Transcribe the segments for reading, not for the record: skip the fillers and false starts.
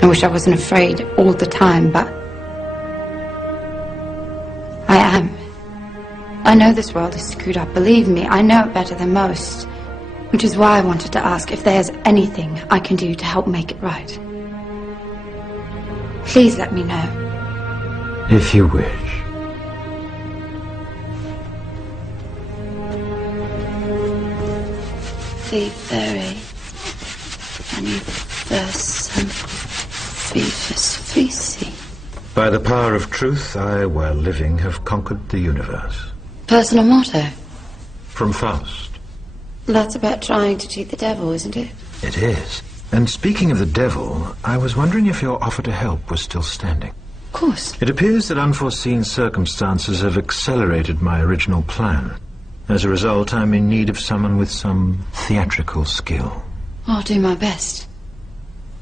I wish I wasn't afraid all the time, but I am. I know this world is screwed up, believe me, I know it better than most. Which is why I wanted to ask if there's anything I can do to help make it right. Please let me know. If you wish. Be very By the power of truth, I, while living, have conquered the universe. Personal motto? From Faust. That's about trying to cheat the devil, isn't it? It is. And speaking of the devil, I was wondering if your offer to help was still standing. Of course. It appears that unforeseen circumstances have accelerated my original plan. As a result, I'm in need of someone with some theatrical skill. I'll do my best.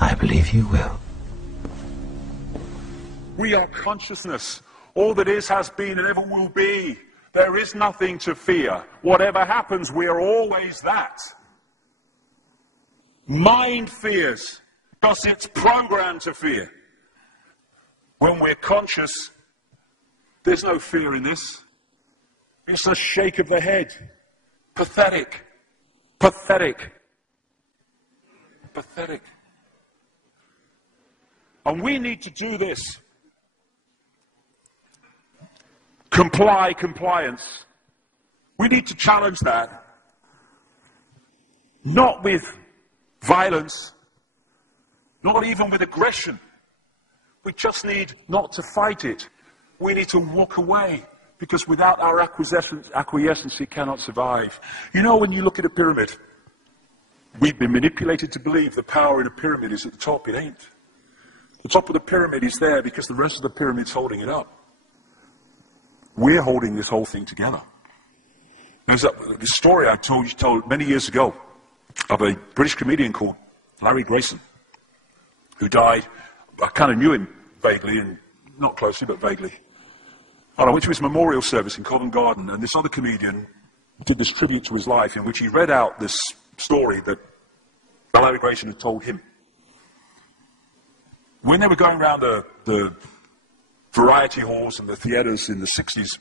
I believe you will. We are consciousness. All that is, has been, and ever will be. There is nothing to fear. Whatever happens, we are always that. Mind fears, because it's programmed to fear. When we're conscious, there's no fear in this. It's a shake of the head. Pathetic. Pathetic. Pathetic. And we need to do this. Compliance. We need to challenge that. Not with violence, not even with aggression. We just need not to fight it. We need to walk away, because without our acquiescence, it cannot survive. You know, when you look at a pyramid, we've been manipulated to believe the power in a pyramid is at the top. It ain't. The top of the pyramid is there because the rest of the pyramid's holding it up. We're holding this whole thing together. There's this story I told many years ago of a British comedian called Larry Grayson, who died. I kind of knew him vaguely, and not closely, but vaguely. And I went to his memorial service in Covent Garden, and this other comedian did this tribute to his life in which he read out this story that Larry Grayson had told him. When they were going around the variety halls and the theatres in the 60s,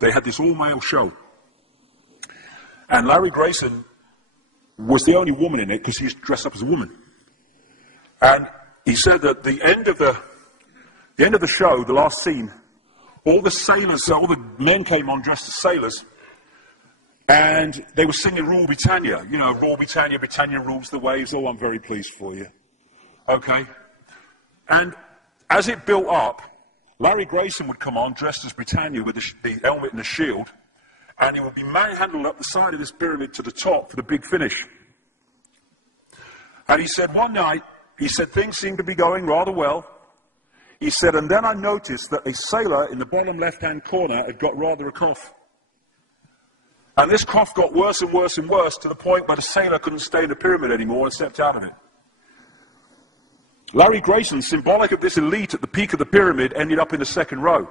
they had this all-male show. And Larry Grayson was the only woman in it because he was dressed up as a woman. And he said that the end of the show, the last scene, all the sailors, all the men came on dressed as sailors, and they were singing Rule Britannia. You know, Rule Britannia, Britannia rules the waves. Oh, I'm very pleased for you. Okay? And as it built up, Larry Grayson would come on dressed as Britannia with the helmet and the shield, and he would be manhandled up the side of this pyramid to the top for the big finish. And he said one night, he said things seemed to be going rather well. He said, and then I noticed that a sailor in the bottom left-hand corner had got rather a cough. And this cough got worse and worse and worse to the point where the sailor couldn't stay in the pyramid anymore and stepped out of it. Larry Grayson, symbolic of this elite at the peak of the pyramid, ended up in the second row.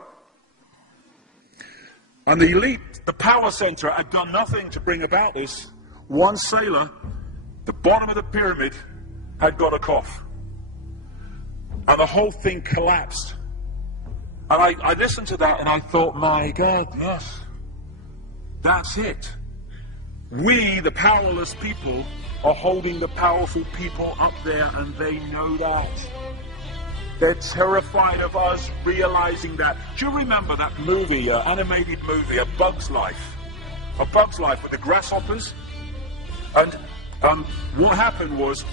And the elite, the power center, had done nothing to bring about this. One sailor, the bottom of the pyramid, had got a cough. And the whole thing collapsed. And I listened to that and I thought, my God, yes, that's it. We, the powerless people, are holding the powerful people up there, and they know that. They're terrified of us realizing that. Do you remember that movie, animated movie, A Bug's Life? A Bug's Life with the grasshoppers? And what happened was,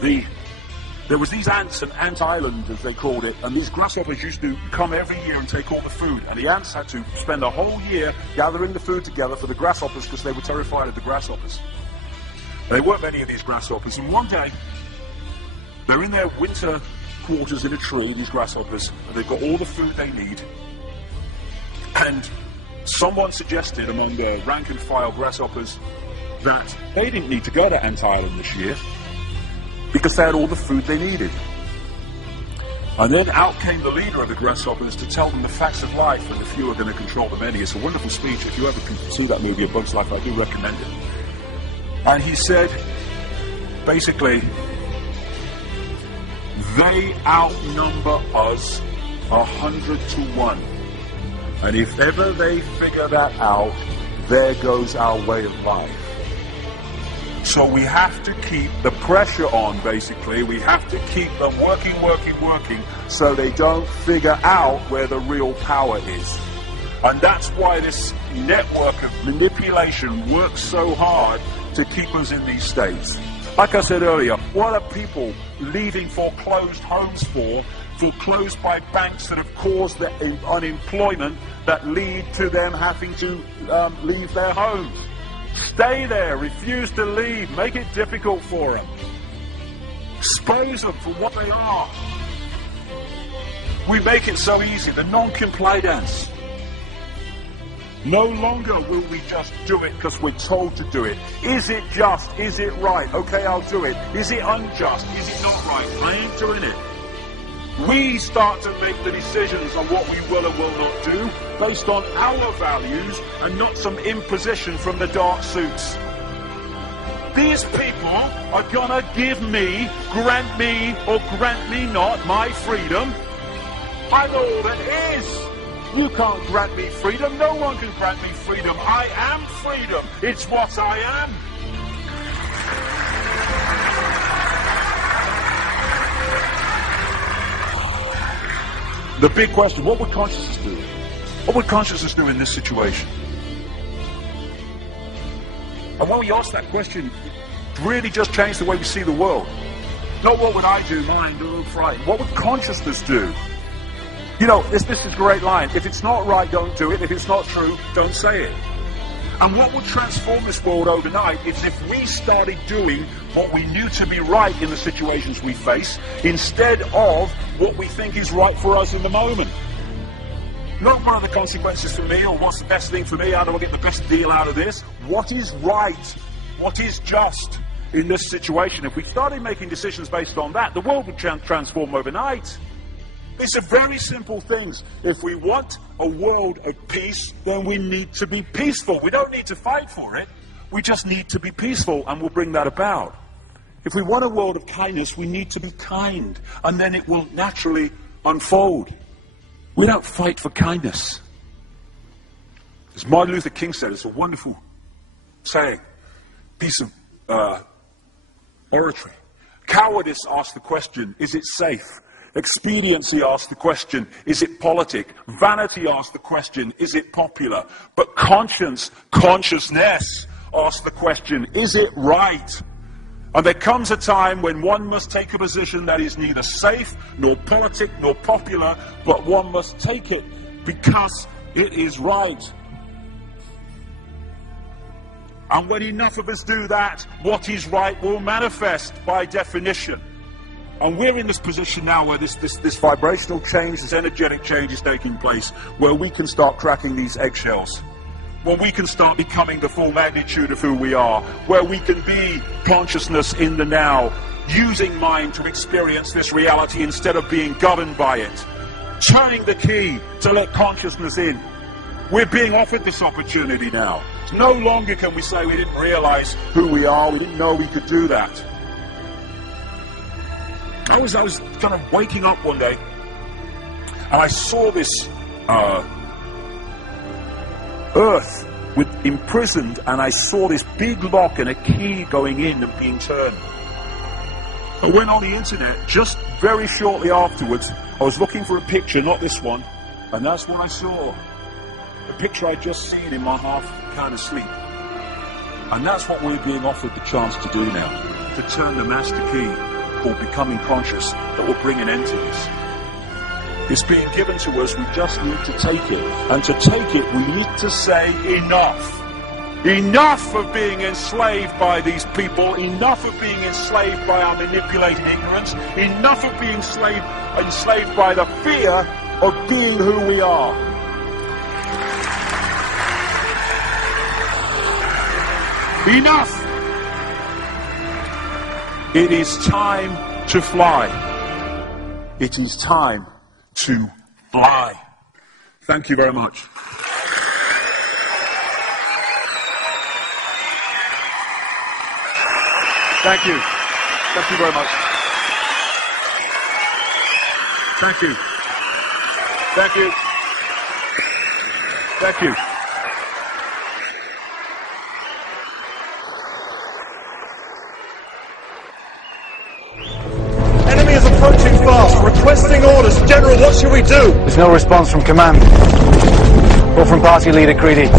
there was these ants, and Ant Island, as they called it, and these grasshoppers used to come every year and take all the food. And the ants had to spend a whole year gathering the food together for the grasshoppers because they were terrified of the grasshoppers. There weren't many of these grasshoppers, and one day, they're in their winter quarters in a tree, these grasshoppers, and they've got all the food they need. And someone suggested among the rank and file grasshoppers that they didn't need to go to Ant Island this year, because they had all the food they needed. And then out came the leader of the grasshoppers to tell them the facts of life, and the few are going to control the many. It's a wonderful speech. If you ever can see that movie, A Bug's Life, I do recommend it. And he said, basically, They outnumber us 100-1. And if ever they figure that out, there goes our way of life. So we have to keep the pressure on, basically. We have to keep them working, so they don't figure out where the real power is. And that's why this network of manipulation works so hard to keep us in these states. Like I said earlier, what are people leaving foreclosed homes for? Foreclosed by banks that have caused the unemployment that lead to them having to leave their homes. Stay there, refuse to leave, make it difficult for them. Expose them for what they are. We make it so easy, the non-compliance. No longer will we just do it because we're told to do it. Is it just? Is it right? Okay, I'll do it. Is it unjust? Is it not right? I ain't doing it. We start to make the decisions on what we will and will not do based on our values and not some imposition from the dark suits. These people are gonna give me, grant me, or grant me not my freedom. I'm all that is. You can't grant me freedom. No one can grant me freedom. I am freedom. It's what I am. The big question, what would consciousness do? What would consciousness do in this situation? And when we ask that question, it really just changed the way we see the world. Not what would I do, mind, or frightened. What would consciousness do? You know, this is a great line. If it's not right, don't do it. If it's not true, don't say it. And what would transform this world overnight is if we started doing what we knew to be right in the situations we face, instead of what we think is right for us in the moment. Not what are the consequences for me, or what's the best thing for me, how do I get the best deal out of this? What is right? What is just in this situation? If we started making decisions based on that, the world would transform overnight. These are very simple things. If we want a world of peace, then we need to be peaceful. We don't need to fight for it. We just need to be peaceful, and we'll bring that about. If we want a world of kindness, we need to be kind, and then it will naturally unfold. We don't fight for kindness. As Martin Luther King said, it's a wonderful saying, piece of oratory. Cowardice asks the question, is it safe? Expediency asks the question, is it politic? Vanity asks the question, is it popular? But consciousness asks the question, is it right? And there comes a time when one must take a position that is neither safe, nor politic, nor popular, but one must take it because it is right. And when enough of us do that, what is right will manifest by definition. And we're in this position now where this vibrational change, this energetic change is taking place, where we can start cracking these eggshells, where we can start becoming the full magnitude of who we are, where we can be consciousness in the now, using mind to experience this reality instead of being governed by it, turning the key to let consciousness in. We're being offered this opportunity now. No longer can we say we didn't realize who we are, we didn't know we could do that. I was kind of waking up one day, and I saw this earth imprisoned, and I saw this big lock and a key going in and being turned. I went on the internet just very shortly afterwards. I was looking for a picture, not this one, and that's what I saw. The picture I'd just seen in my half kind of sleep. And that's what we're being offered the chance to do now, to turn the master key, or becoming conscious, that will bring an end to this. It's being given to us, we just need to take it. And to take it, we need to say enough. Enough of being enslaved by these people, enough of being enslaved by our manipulated ignorance, enough of being enslaved by the fear of being who we are. Enough! It is time to fly. It is time to fly. Thank you very much. Thank you. Thank you very much. Thank you. Thank you. Thank you. Enemy is approaching fast. Requesting orders. General, what should we do? There's no response from command. Or from party leader Creedy.